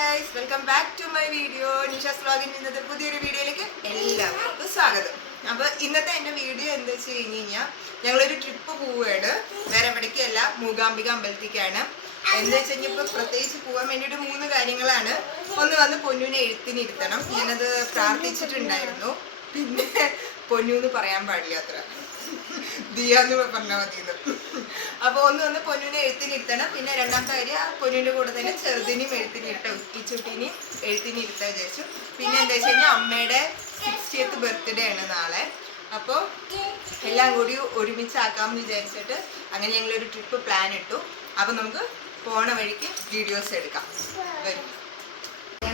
Guys welcome back to my video Nisha's vlogging ഇന്നത്തെ പുതിയൊരു വീഡിയോയിലേക്ക് എല്ലാവർക്കും സ്വാഗതം. അപ്പൊ ഇന്നത്തെ എന്റെ വീഡിയോ എന്താ വെച്ച് കഴിഞ്ഞ് കഴിഞ്ഞാൽ ഞങ്ങളൊരു ട്രിപ്പ് പോവുകയാണ്. വേറെ എവിടേക്കല്ല മൂകാംബിക അമ്പലത്തേക്കാണ് എന്താ വെച്ച് കഴിഞ്ഞാൽ പ്രത്യേകിച്ച് പോകാൻ വേണ്ടിയിട്ട് മൂന്ന് കാര്യങ്ങളാണ്. ഒന്ന് വന്ന് പൊന്നുവിനെ എഴുത്തിനിരുത്തണം ഞാനത് പ്രാർത്ഥിച്ചിട്ടുണ്ടായിരുന്നു. പിന്നെ പൊന്നു എന്ന് പറയാൻ പാടില്ല അത്ര. ദിയാന്ന് പറഞ്ഞാൽ മതിയെന്ന്. അപ്പോൾ ഒന്ന് വന്ന് പൊന്നിനെ എഴുത്തിനിരുത്തണം. പിന്നെ രണ്ടാമത്തെ കാര്യം ആ പൊന്നിന്റെ കൂടെ തന്നെ ചെറുതിനെയും എഴുത്തിനിരുത്താം ഉറ്റിച്ചുട്ടിനെയും എഴുത്തിനിരുത്താൻ വിചാരിച്ചു. പിന്നെ എന്താ വെച്ച് കഴിഞ്ഞാൽ അമ്മയുടെ സിക്സ്റ്റിയത്ത് ബർത്ത്ഡേ ആണ് നാളെ. അപ്പോൾ എല്ലാം കൂടി ഒരുമിച്ചാക്കാമെന്ന് വിചാരിച്ചിട്ട് അങ്ങനെ ഞങ്ങളൊരു ട്രിപ്പ് പ്ലാൻ ഇട്ടു. അപ്പോൾ നമുക്ക് പോണ വഴിക്ക് വീഡിയോസ് എടുക്കാം. വരും.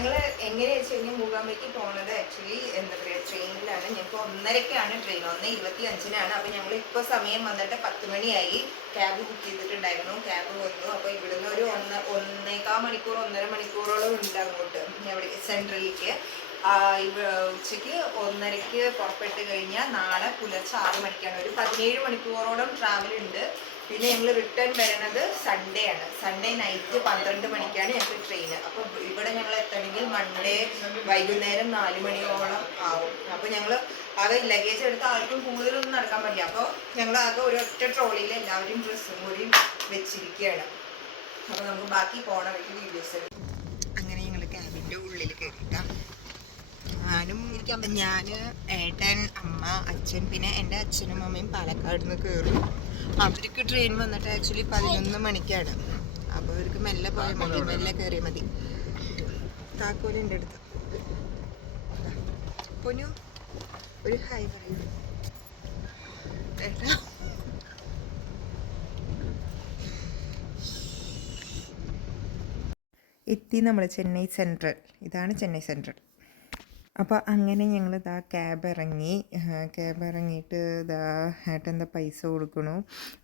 ഞങ്ങൾ എങ്ങനെയാ വെച്ച് കഴിഞ്ഞാൽ മൂകാംബയ്ക്ക് പോണത്? ആക്ച്വലി എന്താ പറയുക ട്രെയിനിലാണ് ഞങ്ങൾക്ക് ഒന്നരക്കാണ് ട്രെയിൻ ഒന്ന് ഇരുപത്തി അഞ്ചിനാണ് അപ്പോൾ ഞങ്ങൾ ഇപ്പോൾ സമയം വന്നിട്ട് പത്ത് മണിയായി. ക്യാബ് ബുക്ക് ചെയ്തിട്ടുണ്ടായിരുന്നു. ക്യാബ് വന്നു. അപ്പോൾ ഇവിടുന്ന് ഒരു ഒന്ന് ഒന്നേകാൽ മണിക്കൂർ ഒന്നര മണിക്കൂറോളം ഉണ്ട് അങ്ങോട്ട്. എവിടെ സെൻട്രലിലേക്ക് ഉച്ചയ്ക്ക് ഒന്നരയ്ക്ക് പുറപ്പെട്ട് കഴിഞ്ഞാൽ നാളെ പുലർച്ചെ ആറ് മണിക്കാണ്. ഒരു പതിനേഴ് മണിക്കൂറോളം ട്രാവൽ ഉണ്ട്. പിന്നെ ഞങ്ങൾ റിട്ടേൺ വരണത് സൺഡേ ആണ്. സൺഡേ നൈറ്റ് പന്ത്രണ്ട് മണിക്കാണ് ഞങ്ങൾക്ക് ട്രെയിൻ അപ്പോൾ ഇവിടെ ഞങ്ങൾ എത്തണമെങ്കിൽ മൺഡേ വൈകുന്നേരം നാല് മണിയോളം ആവും. അപ്പോൾ ഞങ്ങൾ ആകെ ലഗേജ് എടുത്ത് ആർക്കും കൂടുതലൊന്നും നടക്കാൻ പറ്റില്ല. അപ്പോൾ ഞങ്ങൾ ആകെ ഒരു ഒറ്റ ട്രോളിയിൽ എല്ലാവരും ഡ്രസ്സും കൂടി വെച്ചിരിക്കുകയാണ് അപ്പോൾ നമുക്ക് ബാക്കി പോണ വഴി വീഡിയോസ് അങ്ങനെ ഞങ്ങൾ ക്യാബിന്റെ ഉള്ളിൽ കയറിയിട്ടാണ് ഞാനും ഞാൻ ഏട്ടൻ അമ്മ അച്ഛൻ പിന്നെ എന്റെ അച്ഛനും അമ്മയും പാലക്കാട് നിന്ന് കയറി അവർക്ക് ട്രെയിൻ വന്നിട്ട് ആക്ച്വലി പതിനൊന്ന് മണിക്കാണ്. അപ്പോൾ അവർക്ക് മെല്ലെ പോയാൽ മതി മെല്ലെ കയറിയാൽ മതി. താക്കോലിന്റെ അടുത്ത് പൊന്നു ഒരു ഹായ് പറയൂ ഏട്ടാ എത്തി നമ്മൾ ചെന്നൈ സെൻട്രൽ ഇതാണ് ചെന്നൈ സെൻട്രൽ അപ്പോൾ അങ്ങനെ ഞങ്ങൾ ഇതാ ക്യാബ് ഇറങ്ങി. ക്യാബ് ഇറങ്ങിയിട്ട് ഇതാ ഏട്ടൻ എന്താ പൈസ കൊടുക്കണു.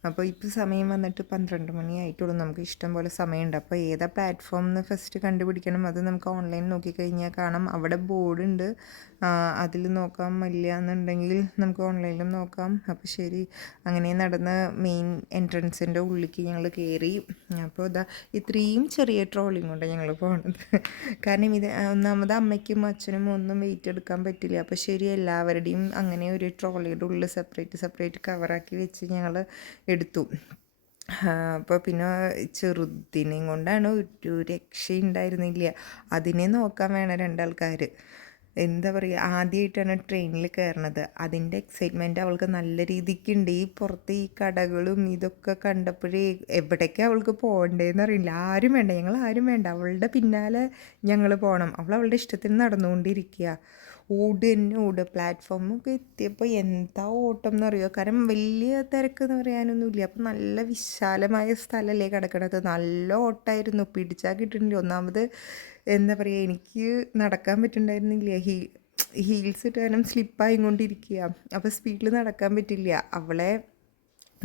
അപ്പോൾ ഇപ്പോൾ സമയം വന്നിട്ട് പന്ത്രണ്ട് മണി ആയിട്ടുള്ളൂ. നമുക്ക് ഇഷ്ടം പോലെ സമയമുണ്ട്. അപ്പോൾ ഏതാ പ്ലാറ്റ്ഫോം എന്ന് ഫസ്റ്റ് കണ്ടുപിടിക്കണം. അത് നമുക്ക് ഓൺലൈൻ നോക്കിക്കഴിഞ്ഞാൽ കാണാം. അവിടെ ബോർഡ് ഉണ്ട്. അതിൽ നോക്കാം. ഇല്ല എന്നുണ്ടെങ്കിൽ നമുക്ക് ഓൺലൈനിലും നോക്കാം. അപ്പോൾ ശരി. അങ്ങനെ നടന്ന് മെയിൻ എൻട്രൻസിന്റെ ഉള്ളിലേക്ക് ഞങ്ങൾ കയറി അപ്പോൾ ഇതാ ഇത്രയും ചെറിയ ട്രോളിങ് കൊണ്ടാണ് ഞങ്ങൾ പോകുന്നത് കാരണം ഇത് ഒന്നാമത് അമ്മയ്ക്കും അച്ഛനും ഒന്നും വെയിറ്റ് എടുക്കാൻ പറ്റില്ല. അപ്പോൾ ശരി എല്ലാവരുടെയും അങ്ങനെ ഒരു ട്രോളിയുടെ ഉള്ളിൽ സെപ്പറേറ്റ് സെപ്പറേറ്റ് കവറാക്കി വെച്ച് ഞങ്ങൾ എടുത്തു. അപ്പോൾ പിന്നെ ചെറുതിനെയും കൊണ്ടാണ് ഒരു രക്ഷയുണ്ടായിരുന്നില്ല. അതിനെ നോക്കാൻ വേണം രണ്ടാൾക്കാർ എന്താ പറയുക ആദ്യമായിട്ടാണ് ട്രെയിനിൽ കയറണത് അതിന്റെ എക്സൈറ്റ്മെന്റ് അവൾക്ക് നല്ല രീതിക്ക് ഉണ്ട് ഈ പുറത്ത് ഈ കടകളും ഇതൊക്കെ കണ്ടപ്പോഴേ എവിടേക്കാണ് അവൾക്ക് പോകണ്ടേന്ന് അറിയില്ല. ആരും വേണ്ട ഞങ്ങൾ ആരും വേണ്ട. അവളുടെ പിന്നാലെ ഞങ്ങൾ പോകണം അവൾ അവളുടെ ഇഷ്ടത്തിന് നടന്നുകൊണ്ടിരിക്കുക ഓട് തന്നെ ഓട്. പ്ലാറ്റ്ഫോമൊക്കെ എത്തിയപ്പോൾ എന്താ ഓട്ടം എന്ന് അറിയുമോ കാരണം വലിയ തിരക്ക് എന്ന് പറയാനൊന്നുമില്ല. അപ്പം നല്ല വിശാലമായ സ്ഥലമല്ലേ കിടക്കണത്. നല്ല ഓട്ടമായിരുന്നു പിടിച്ചാൽ കിട്ടുന്നില്ല ഒന്നാമത് എന്താ പറയുക എനിക്ക് നടക്കാൻ പറ്റുന്നുണ്ടായിരുന്നില്ല ഹീ ഹീൽസ് ഇട്ട് കാരണം സ്ലിപ്പായി കൊണ്ടിരിക്കുക അപ്പോൾ സ്പീഡിൽ നടക്കാൻ പറ്റില്ല. അവളെ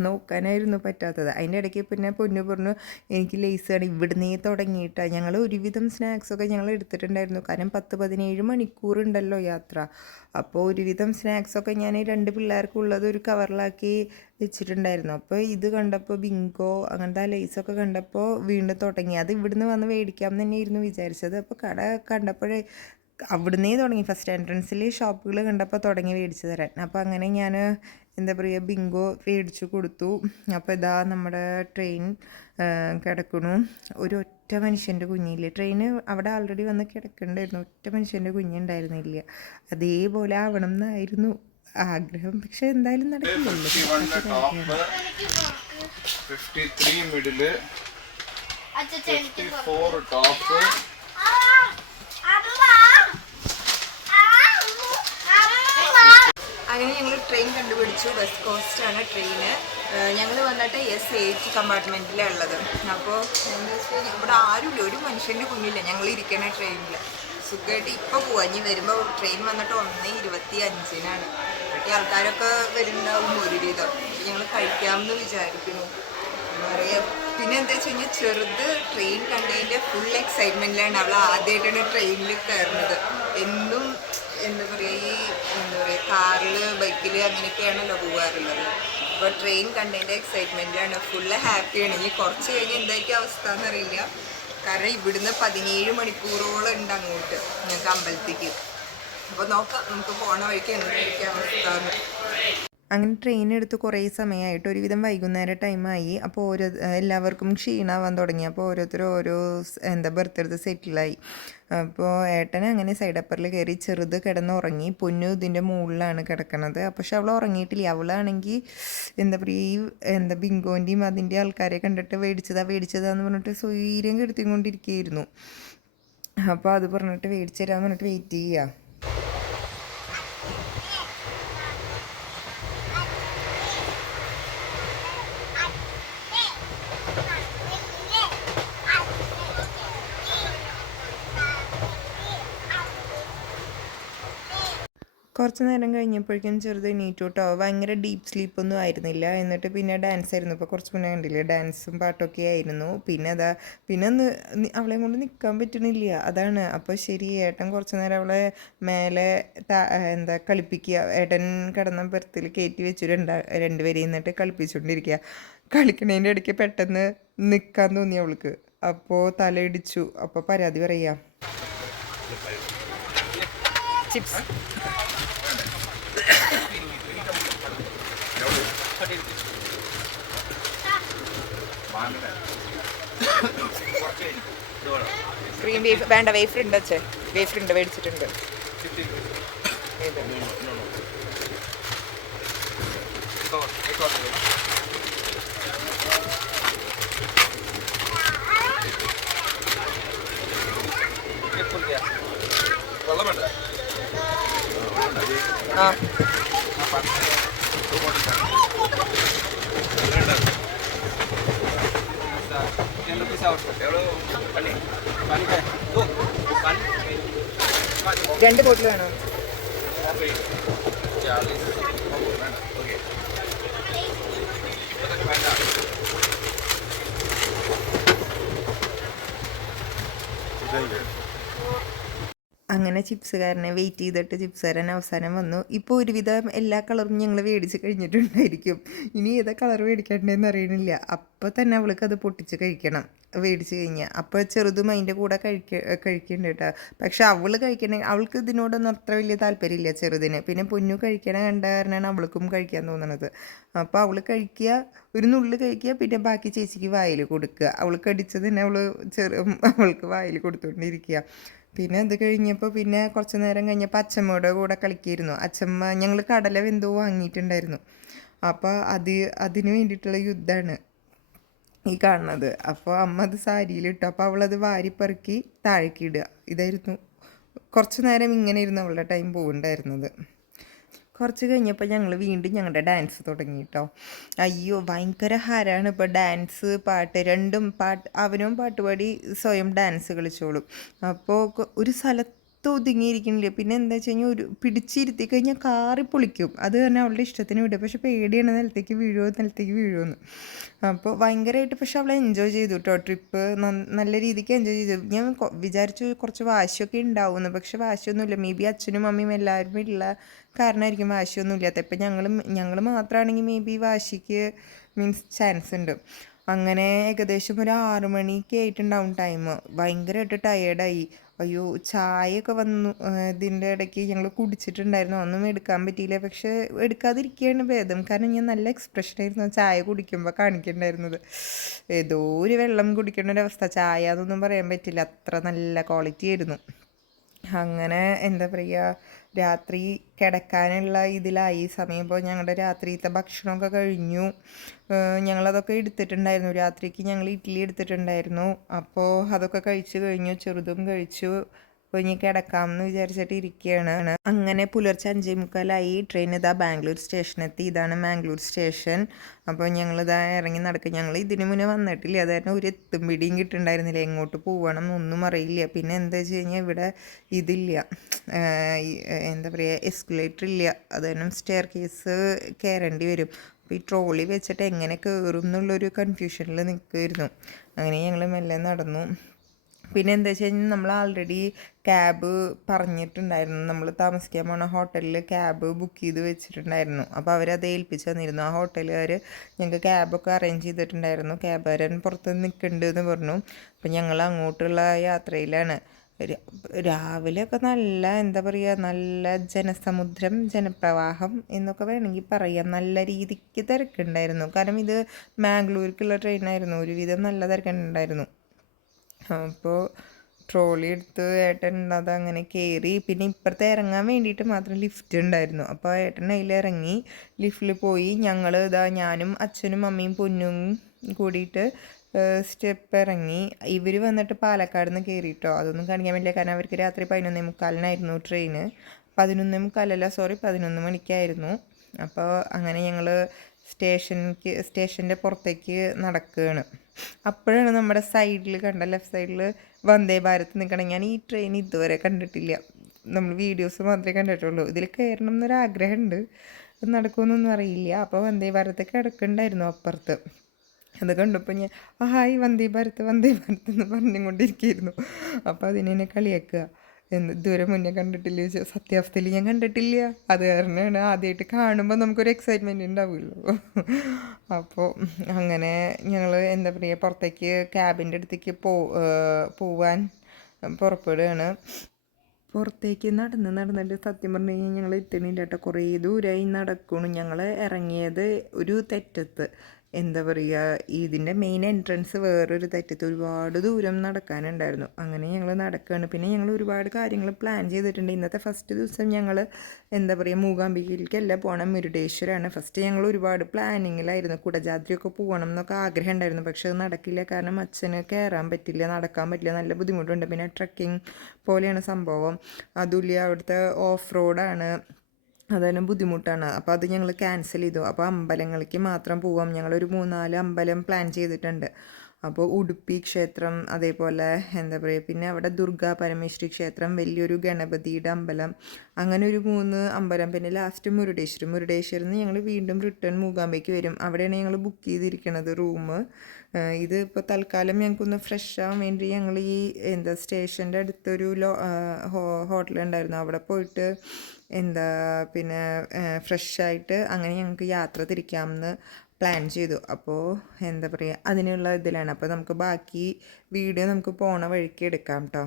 നോക്കാനായിരുന്നു പറ്റാത്തത്. അതിന്റെ ഇടയ്ക്ക് പിന്നെ പൊന്നു പറഞ്ഞു എനിക്ക് ലേസാണ് ഇവിടുന്നേ തുടങ്ങിയിട്ടാണ് ഞങ്ങൾ ഒരുവിധം സ്നാക്സൊക്കെ ഞങ്ങൾ എടുത്തിട്ടുണ്ടായിരുന്നു. കാരണം പത്ത് പതിനേഴ് മണിക്കൂറുണ്ടല്ലോ യാത്ര. അപ്പോൾ ഒരുവിധം സ്നാക്സൊക്കെ ഞാൻ രണ്ട് പിള്ളേർക്കുള്ളത് ഒരു കവറിലാക്കി വെച്ചിട്ടുണ്ടായിരുന്നു. അപ്പോൾ ഇത് കണ്ടപ്പോൾ ബിങ്കോ അങ്ങനത്തെ ആ ലേസൊക്കെ കണ്ടപ്പോൾ വീണ്ടും തുടങ്ങി. അത് ഇവിടുന്ന് വന്ന് മേടിക്കാം എന്ന് തന്നെയായിരുന്നു വിചാരിച്ചത്. അപ്പോൾ കട കണ്ടപ്പോഴേ അവിടുന്നേ തുടങ്ങി. ഫസ്റ്റ് എൻട്രൻസിൽ ഷോപ്പുകൾ കണ്ടപ്പോൾ തുടങ്ങി മേടിച്ചു തരാൻ. അപ്പോൾ അങ്ങനെ ഞാൻ എന്താ പറയുക ബിങ്കോ മേടിച്ചു കൊടുത്തു. അപ്പോൾ ഇതാ നമ്മുടെ ട്രെയിൻ കിടക്കണു ഒരു ഒറ്റ മനുഷ്യന്റെ കുഞ്ഞില്ല. ട്രെയിൻ അവിടെ ആൾറെഡി വന്ന് കിടക്കണ്ടായിരുന്നു. ഒറ്റ മനുഷ്യന്റെ കുഞ്ഞുണ്ടായിരുന്നില്ല. അതേപോലെ ആവണം എന്നായിരുന്നു ആഗ്രഹം. പക്ഷെ എന്തായാലും നടക്കില്ലല്ലോ. Fifty three middle fifty four top അങ്ങനെ ഞങ്ങൾ ട്രെയിൻ കണ്ടുപിടിച്ചു. വെസ്റ്റ് കോസ്റ്റ് ആണ് ട്രെയിന് ഞങ്ങൾ വന്നിട്ട് എസ് എയ്റ്റ് കമ്പാർട്ട്മെന്റിലാണ് ഉള്ളത്. അപ്പോൾ ഇവിടെ ആരുമില്ല ഒരു മനുഷ്യന്റെ കുഞ്ഞില്ല. ഞങ്ങൾ ഇരിക്കണ ട്രെയിനിൽ സുഖമായിട്ട് ഇപ്പോൾ പോവാ. ഇനി വരുമ്പോൾ ട്രെയിൻ വന്നിട്ട് ഒന്ന് ഇരുപത്തി അഞ്ചിനാണ് ഈ ആൾക്കാരൊക്കെ വരുന്നുണ്ടാവും ഒരു വിധം ഞങ്ങൾ കഴിക്കാമെന്ന് വിചാരിക്കുന്നു. എന്താ പറയുക പിന്നെ എന്താ വെച്ച് കഴിഞ്ഞാൽ ചെറുത് ട്രെയിൻ കണ്ടതിന്റെ ഫുൾ എക്സൈറ്റ്മെന്റിലാണ് അവൾ ആദ്യമായിട്ടാണ് ട്രെയിനിൽ കയറുന്നത് എന്നും എന്താ പറയുക ഈ എന്താ പറയുക കാറിൽ ബൈക്കിൽ അങ്ങനെയൊക്കെയാണല്ലോ പോകാറുള്ളത് അപ്പോൾ ട്രെയിൻ കണ്ടതിന്റെ എക്സൈറ്റ്മെന്റിലാണ് ഫുള്ള് ഹാപ്പിയാണ് ഇനി കുറച്ച് കഴിഞ്ഞ് എന്തായിരിക്കും അവസ്ഥ എന്നറിയില്ല. കാരണം ഇവിടുന്ന് പതിനേഴ് മണിക്കൂറോളം ഉണ്ട് അങ്ങോട്ട് ഞങ്ങൾക്ക് അമ്പലത്തേക്ക്. അപ്പോൾ നോക്കാം നമുക്ക് പോണ വഴിക്ക് എന്തായിരിക്കും അവസ്ഥ അങ്ങനെ ട്രെയിൻ എടുത്ത് കുറേ സമയമായിട്ട് ഒരുവിധം വൈകുന്നേരം ടൈമായി അപ്പോൾ ഓരോ എല്ലാവർക്കും ക്ഷീണാവാൻ തുടങ്ങി. അപ്പോൾ ഓരോരുത്തർ ഓരോ എന്താ ബർത്ത് എടുത്ത് സെറ്റിലായി അപ്പോൾ ഏട്ടൻ അങ്ങനെ സൈഡ് അപ്പറിൽ കയറി ചെറുത് കിടന്നുറങ്ങി. പൊന്നു ഇതിന്റെ മുകളിലാണ് കിടക്കണത്. പക്ഷെ അവൾ ഉറങ്ങിയിട്ടില്ല. അവളാണെങ്കിൽ എന്താ പറയുക ഈ എന്താ ബിങ്കോന്റെയും അതിന്റെ ആൾക്കാരെ കണ്ടിട്ട് മേടിച്ചതാ മേടിച്ചതാന്ന് പറഞ്ഞിട്ട് സ്വൈര്യം കെടുത്തിക്കൊണ്ടിരിക്കുകയായിരുന്നു അപ്പോൾ അത് പറഞ്ഞിട്ട് മേടിച്ചു തരാമെന്ന് പറഞ്ഞിട്ട് വെയിറ്റ് ചെയ്യുക കുറച്ച് നേരം കഴിഞ്ഞപ്പോഴേക്കും ചെറുത് എണീറ്റു കേട്ടോ ഭയങ്കര ഡീപ്പ് സ്ലീപ്പൊന്നും ആയിരുന്നില്ല. എന്നിട്ട് പിന്നെ ഡാൻസ് ആയിരുന്നു. ഇപ്പോൾ കുറച്ച് മുന്നേ കണ്ടില്ലേ? ഡാൻസും പാട്ടൊക്കെ ആയിരുന്നു. പിന്നെ അതാ പിന്നെ ഒന്ന് അവളെ കൊണ്ട് നിൽക്കാൻ പറ്റണില്ല. അതാണ്. അപ്പോൾ ശരി ഏട്ടൻ കുറച്ച് നേരം അവളെ മേലെ എന്താ കളിപ്പിക്കുക. ഏട്ടൻ കിടന്ന ബർത്തിൽ കയറ്റി വെച്ചു. രണ്ടാ രണ്ടുപേരെയും എന്നിട്ട് കളിപ്പിച്ചുകൊണ്ടിരിക്കുക കളിക്കണതിന്റെ ഇടയ്ക്ക് പെട്ടെന്ന് നിൽക്കാൻ തോന്നി അവൾക്ക്. അപ്പോൾ തലയിടിച്ചു. അപ്പോൾ പരാതി പറയാം. ചിപ്സ്. ക്രീം ബീഫ് വേണ്ട വേഫർ ഉണ്ട് അച്ഛേ. വേഫർ ഉണ്ട് മേടിച്ചിട്ടുണ്ട്. ഇത്. டென் ருபீஸ் ஆகும் எவ்வளோ பண்ணி பண்ணி ஓ பண்ணி ரெண்டு கோட்டில் வேணும் ஓகே வேண்டாம் അങ്ങനെ ചിപ്സുകാരനെ വെയിറ്റ് ചെയ്തിട്ട് ചിപ്സുകാരൻ അവസാനം വന്നു. ഇപ്പോൾ ഒരുവിധം എല്ലാ കളറും ഞങ്ങൾ മേടിച്ച് കഴിഞ്ഞിട്ടുണ്ടായിരിക്കും. ഇനി ഏതാ കളർ മേടിക്കണ്ടേന്ന് അറിയണില്ല. അപ്പോൾ തന്നെ അവൾക്ക് അത് പൊട്ടിച്ച് കഴിക്കണം. മേടിച്ച് കഴിഞ്ഞാൽ അപ്പോൾ ചെറുതും അതിന്റെ കൂടെ കഴിക്ക കഴിക്കുന്നുണ്ട് കേട്ടോ പക്ഷെ അവൾ കഴിക്കണേ അവൾക്ക് ഇതിനോടൊന്നും അത്ര വലിയ താല്പര്യമില്ല ചെറുതിന്. പിന്നെ പൊന്നു കഴിക്കണ കണ്ട കാരണമാണ് അവൾക്കും കഴിക്കാൻ തോന്നണത്. അപ്പോൾ അവൾ കഴിക്കുക ഒരു നുള്ള് കഴിക്കുക പിന്നെ ബാക്കി ചേച്ചിക്ക് വായിൽ കൊടുക്കുക. അവൾക്ക് കടിച്ചത് തന്നെ അവൾ ചെറു അവൾക്ക് വായിൽ കൊടുത്തുകൊണ്ടിരിക്കുക പിന്നെ അത് കഴിഞ്ഞപ്പോൾ പിന്നെ കുറച്ച് നേരം കഴിഞ്ഞപ്പോൾ അച്ഛമ്മയുടെ കൂടെ കളിക്കായിരുന്നു. അച്ഛമ്മ ഞങ്ങൾ കടല വെന്തോ വാങ്ങിയിട്ടുണ്ടായിരുന്നു. അപ്പോൾ അത് അതിന് വേണ്ടിയിട്ടുള്ള യുദ്ധമാണ് ഈ കാണുന്നത്. അപ്പോൾ അമ്മ അത് സാരിയിലിട്ടു അപ്പോൾ അവളത് വാരിപ്പെറുക്കി താഴേക്കിടുക ഇതായിരുന്നു. കുറച്ച് നേരം ഇങ്ങനെ ഇരുന്ന് അവളുടെ ടൈം പോകുന്നുണ്ടായിരുന്നത് കുറച്ച് കഴിഞ്ഞപ്പോൾ ഞങ്ങൾ വീണ്ടും ഞങ്ങളുടെ ഡാൻസ് തുടങ്ങി കേട്ടോ അയ്യോ ഭയങ്കര ഹരാണ് ഇപ്പോൾ ഡാൻസ് പാട്ട്. രണ്ടും പാട്ട് അവനും പാട്ടുപാടി സ്വയം ഡാൻസ് കളിച്ചോളും. അപ്പോൾ ഒരു സ്ഥലത്ത് ഒതുങ്ങിയിരിക്കണില്ല? പിന്നെ എന്താ വെച്ച് കഴിഞ്ഞാൽ ഒരു പിടിച്ചിരുത്തി കഴിഞ്ഞാൽ കാറി പൊളിക്കും. അത് തന്നെ അവളുടെ ഇഷ്ടത്തിന് വിടുക പക്ഷെ പേടിയാണ് നിലത്തേക്ക് വീഴുമോ നിലത്തേക്ക് വീഴുമെന്ന് അപ്പോൾ ഭയങ്കരമായിട്ട് പക്ഷെ അവൾ എൻജോയ് ചെയ്തു കേട്ടോ. ട്രിപ്പ് നല്ല രീതിക്ക് എൻജോയ് ചെയ്തു. ഞാൻ വിചാരിച്ചു കുറച്ച് വാശിയൊക്കെ ഉണ്ടാവുമെന്ന്. പക്ഷെ വാശിയൊന്നുമില്ല. മേ ബി അച്ഛനും അമ്മയും എല്ലാവരും ഉള്ള കാരണമായിരിക്കും വാശിയൊന്നും ഇല്ലാത്ത ഇപ്പം ഞങ്ങൾ ഞങ്ങൾ മാത്രമാണെങ്കിൽ മേ ബി വാശിക്ക് മീൻസ് ചാൻസ് ഉണ്ട്. അങ്ങനെ ഏകദേശം ഒരു ആറു ആയിട്ടുണ്ടാവും ടൈം ഭയങ്കരമായിട്ട് ടയേർഡായി അയ്യോ ചായയൊക്കെ വന്നു. ഇതിന്റെ ഇടയ്ക്ക് ഞങ്ങൾ കുടിച്ചിട്ടുണ്ടായിരുന്നു. ഒന്നും എടുക്കാൻ പറ്റിയില്ല. പക്ഷേ എടുക്കാതിരിക്കുകയാണ് ഭേദം. കാരണം ഞാൻ നല്ല എക്സ്പ്രഷനായിരുന്നു ചായ കുടിക്കുമ്പോൾ കാണിക്കണ്ടായിരുന്നത്. ഏതോ ഒരു വെള്ളം കുടിക്കേണ്ട ഒരു അവസ്ഥ. ചായ എന്നൊന്നും പറയാൻ പറ്റില്ല. അത്ര നല്ല ക്വാളിറ്റി ആയിരുന്നു. അങ്ങനെ എന്താ പറയുക രാത്രി കിടക്കാനുള്ള ഇതിലായി. സമയം ഇപ്പോൾ ഞങ്ങളുടെ രാത്രിയിലത്തെ ഭക്ഷണമൊക്കെ കഴിഞ്ഞു. ഞങ്ങളതൊക്കെ എടുത്തിട്ടുണ്ടായിരുന്നു. രാത്രിക്ക് ഞങ്ങൾ ഇഡ്ഡലി എടുത്തിട്ടുണ്ടായിരുന്നു. അപ്പോൾ അതൊക്കെ കഴിച്ചു കഴിഞ്ഞു ചെറുതും കഴിച്ചു. ഇനി കിടക്കാമെന്ന് വിചാരിച്ചിട്ട് ഇരിക്കുകയാണ്. അങ്ങനെ പുലർച്ചെ അഞ്ചേ മുക്കാലായി ട്രെയിൻ ഇതാ ബാംഗ്ലൂർ സ്റ്റേഷനെത്തി ഇതാണ് ബാംഗ്ലൂർ സ്റ്റേഷൻ അപ്പോൾ ഞങ്ങൾ ഞങ്ങളിതാ ഇറങ്ങി നടക്കുക ഞങ്ങൾ ഇതിനു മുന്നേ വന്നിട്ടില്ല. അതായത് ഒരു എത്തും പിടിയും കിട്ടുന്നുണ്ടായിരുന്നില്ല എങ്ങോട്ട് പോകണം എന്നൊന്നും അറിയില്ല. പിന്നെ എന്താ വെച്ച് കഴിഞ്ഞാൽ ഇവിടെ ഇതില്ല. എന്താ പറയുക എസ്കുലേറ്റർ ഇല്ല. അത് കാരണം സ്റ്റെയർ കേസ് കയറേണ്ടി വരും. അപ്പോൾ ഈ ട്രോളി വെച്ചിട്ട് എങ്ങനെ കയറും എന്നുള്ളൊരു കൺഫ്യൂഷനിൽ നിൽക്കുമായിരുന്നു അങ്ങനെ ഞങ്ങൾ മെല്ലെ നടന്നു. പിന്നെ എന്താ വെച്ച് കഴിഞ്ഞാൽ നമ്മൾ ആൾറെഡി ക്യാബ് പറഞ്ഞിട്ടുണ്ടായിരുന്നു. നമ്മൾ താമസിക്കാൻ പോണ ഹോട്ടലിൽ ക്യാബ് ബുക്ക് ചെയ്ത് വെച്ചിട്ടുണ്ടായിരുന്നു. അപ്പോൾ അവരത് ഏൽപ്പിച്ച് തന്നിരുന്നു. ആ ഹോട്ടലുകാർ ഞങ്ങൾക്ക് ക്യാബൊക്കെ അറേഞ്ച് ചെയ്തിട്ടുണ്ടായിരുന്നു. ക്യാബുകാരൻ പുറത്ത് നിൽക്കുന്നുണ്ട് എന്ന് പറഞ്ഞു. അപ്പോൾ ഞങ്ങൾ അങ്ങോട്ടുള്ള യാത്രയിലാണ്. രാവിലെയൊക്കെ നല്ല എന്താ പറയുക നല്ല ജനസമുദ്രം ജനപ്രവാഹം എന്നൊക്കെ വേണമെങ്കിൽ പറയാം. നല്ല രീതിക്ക് തിരക്കുണ്ടായിരുന്നു. കാരണം ഇത് മാംഗ്ലൂർക്കുള്ള ട്രെയിനായിരുന്നു ഒരുവിധം നല്ല തിരക്കുണ്ടായിരുന്നു. അപ്പോൾ ട്രോളി എടുത്ത് ഏട്ടൻ അത് അങ്ങനെ കയറി പിന്നെ ഇപ്പുറത്തെ ഇറങ്ങാൻ വേണ്ടിയിട്ട് മാത്രം ലിഫ്റ്റ് ഉണ്ടായിരുന്നു. അപ്പോൾ ഏട്ടൻ അതിൽ ഇറങ്ങി ലിഫ്റ്റിൽ പോയി ഞങ്ങൾ ഇതാ ഞാനും അച്ഛനും അമ്മയും പൊന്നും കൂടിയിട്ട് സ്റ്റെപ്പ് ഇറങ്ങി. ഇവർ വന്നിട്ട് പാലക്കാട് നിന്ന് കയറിയിട്ടോ അതൊന്നും കാണിക്കാൻ വേണ്ടി കാരണം അവർക്ക് രാത്രി പതിനൊന്നേ മുക്കാലിനായിരുന്നു ട്രെയിന് പതിനൊന്നേ മുക്കാലല്ല സോറി പതിനൊന്ന് മണിക്കായിരുന്നു. അപ്പോൾ അങ്ങനെ ഞങ്ങൾ സ്റ്റേഷനിക്ക് സ്റ്റേഷന്റെ പുറത്തേക്ക് നടക്കുകയാണ് അപ്പോഴാണ് നമ്മുടെ സൈഡിൽ കണ്ട ലെഫ്റ്റ് സൈഡിൽ വന്ദേ ഭാരത് നിൽക്കണം ഞാൻ ഈ ട്രെയിൻ ഇതുവരെ കണ്ടിട്ടില്ല. നമ്മൾ വീഡിയോസ് മാത്രമേ കണ്ടിട്ടുള്ളൂ. ഇതിൽ കയറണം എന്നൊരാഗ്രഹമുണ്ട് അത് നടക്കുമെന്നൊന്നും അറിയില്ല. അപ്പോൾ വന്ദേ ഭാരത് കിടക്കുന്നുണ്ടായിരുന്നു അപ്പുറത്ത്. അത് കണ്ടപ്പോൾ ഞാൻ "ആ, ഹായ് വന്ദേ ഭാരത് വന്ദേ ഭാരത് എന്ന് പറഞ്ഞുകൊണ്ടിരിക്കുകയായിരുന്നു. അപ്പോൾ അതിനെ കളിയാക്കുക. എന്ത് ഇതുവരെ മുന്നേ കണ്ടിട്ടില്ല. ചോദിച്ചാൽ സത്യാവസ്ഥയിൽ ഞാൻ കണ്ടിട്ടില്ല. അത് കാരണമാണ് ആദ്യമായിട്ട് കാണുമ്പോൾ നമുക്കൊരു എക്സൈറ്റ്മെന്റ് ഉണ്ടാവുമല്ലോ. അപ്പോൾ അങ്ങനെ ഞങ്ങൾ എന്താ പറയുക പുറത്തേക്ക് ക്യാബിന്റെ അടുത്തേക്ക് പോ പോവാൻ പുറപ്പെടുകയാണ്. പുറത്തേക്ക് നടന്ന് നടന്നിട്ട് സത്യം പറഞ്ഞു കഴിഞ്ഞാൽ ഞങ്ങൾ എത്തണില്ല കേട്ടോ കുറേ ദൂരമായി നടക്കണു. ഞങ്ങൾ ഇറങ്ങിയത് ഒരു തെറ്റത്ത്. എന്താ പറയുക ഇതിന്റെ മെയിൻ എൻട്രൻസ് വേറൊരു തെറ്റത്ത് ഒരുപാട് ദൂരം നടക്കാനുണ്ടായിരുന്നു. അങ്ങനെ ഞങ്ങൾ നടക്കുകയാണ് പിന്നെ ഞങ്ങൾ ഒരുപാട് കാര്യങ്ങൾ പ്ലാൻ ചെയ്തിട്ടുണ്ട്. ഇന്നത്തെ ഫസ്റ്റ് ദിവസം ഞങ്ങൾ എന്താ പറയുക മൂകാംബികയിലേക്കല്ല പോകണം മുരുടേശ്വരാണ്. ഫസ്റ്റ് ഞങ്ങൾ ഒരുപാട് പ്ലാനിങ്ങിലായിരുന്നു കുടജാദ്രിയൊക്കെ പോകണം എന്നൊക്കെ ആഗ്രഹം ഉണ്ടായിരുന്നു പക്ഷേ അത് നടക്കില്ല. കാരണം അച്ഛന് കയറാൻ പറ്റില്ല നടക്കാൻ പറ്റില്ല. നല്ല ബുദ്ധിമുട്ടുണ്ട്. പിന്നെ ട്രക്കിംഗ് പോലെയാണ് സംഭവം. അതുമില്ല അവിടുത്തെ ഓഫ് റോഡാണ് അതെല്ലാം ബുദ്ധിമുട്ടാണ്. അപ്പോൾ അത് ഞങ്ങൾ ക്യാൻസൽ ചെയ്തു. അപ്പോൾ അമ്പലങ്ങളിലേക്ക് മാത്രം പോവാം. ഞങ്ങളൊരു മൂന്നാൽ അമ്പലം പ്ലാൻ ചെയ്തിട്ടുണ്ട്. അപ്പോൾ ഉടുപ്പി ക്ഷേത്രം അതേപോലെ എന്താ പറയുക പിന്നെ അവിടെ ദുർഗാ പരമേശ്വരി ക്ഷേത്രം വലിയൊരു ഗണപതിയുടെ അമ്പലം അങ്ങനെ ഒരു മൂന്ന് അമ്പലം. പിന്നെ ലാസ്റ്റ് മുരുടേശ്വരം. മുരുടേശ്വരിൽ നിന്ന് ഞങ്ങൾ വീണ്ടും റിട്ടേൺ മൂകാമ്പേക്ക് വരും. അവിടെയാണ് ഞങ്ങൾ ബുക്ക് ചെയ്തിരിക്കുന്നത് റൂം ഇത് ഇപ്പോൾ തൽക്കാലം ഞങ്ങൾക്കൊന്ന് ഫ്രഷ് ആവാൻ വേണ്ടി ഞങ്ങൾ ഈ എന്താ സ്റ്റേഷന്റെ അടുത്തൊരു ലോ ഹോട്ടലുണ്ടായിരുന്നു അവിടെ പോയിട്ട് എന്താ പിന്നെ ഫ്രഷായിട്ട് അങ്ങനെ ഞങ്ങൾക്ക് യാത്ര തിരിക്കാമെന്ന് പ്ലാൻ ചെയ്തു. അപ്പോൾ എന്താ പറയുക അതിനുള്ള ഇതിലാണ്. അപ്പോൾ നമുക്ക് ബാക്കി വീഡിയോ നമുക്ക് പോണ വഴിക്ക് എടുക്കാം കേട്ടോ